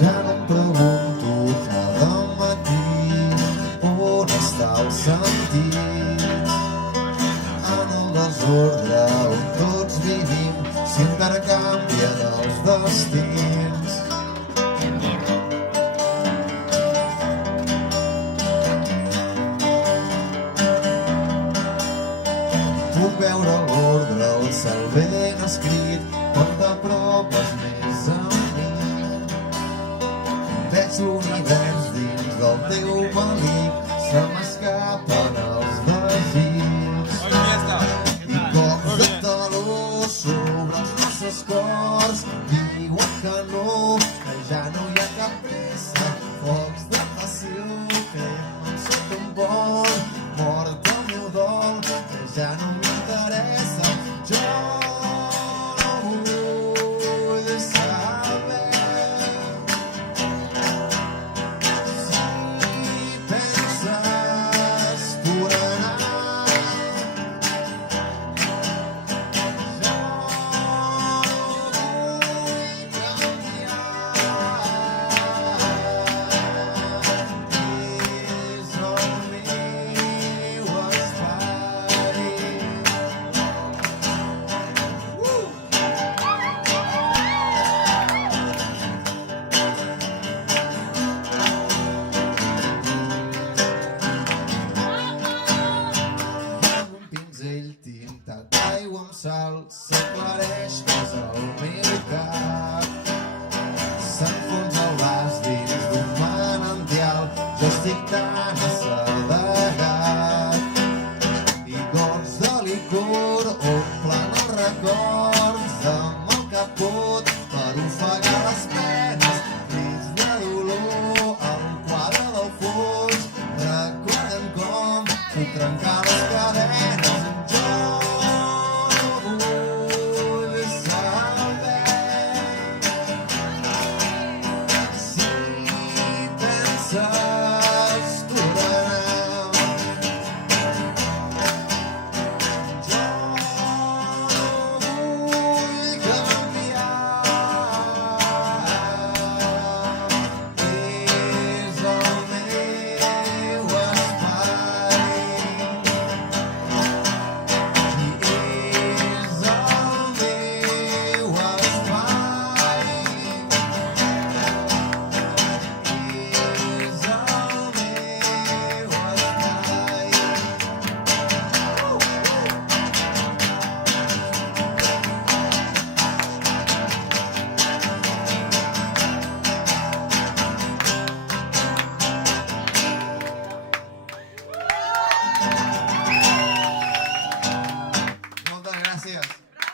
Ja no em pregunto cada matí on està el sentit. En el desordre on tots vivim s'intercanvien els destins. Puc veure l'ordre, el cel ben escrit, quan t'apropes més a mi. Veig l'univers dins del teu melic, se m'escapen els desig. I cops de taló sobre els nostres cors diuen que no, que ja no hi ha cap pressa. Focs de passió que em sota un vol, mort el meu dol, que ja no m'interessa. Jo no vull saber si penses por anar. Jo no vull canviar. És el meu espai. Amb un pinzell tintat d'aigua amb sal s'aclareix més el meu cap.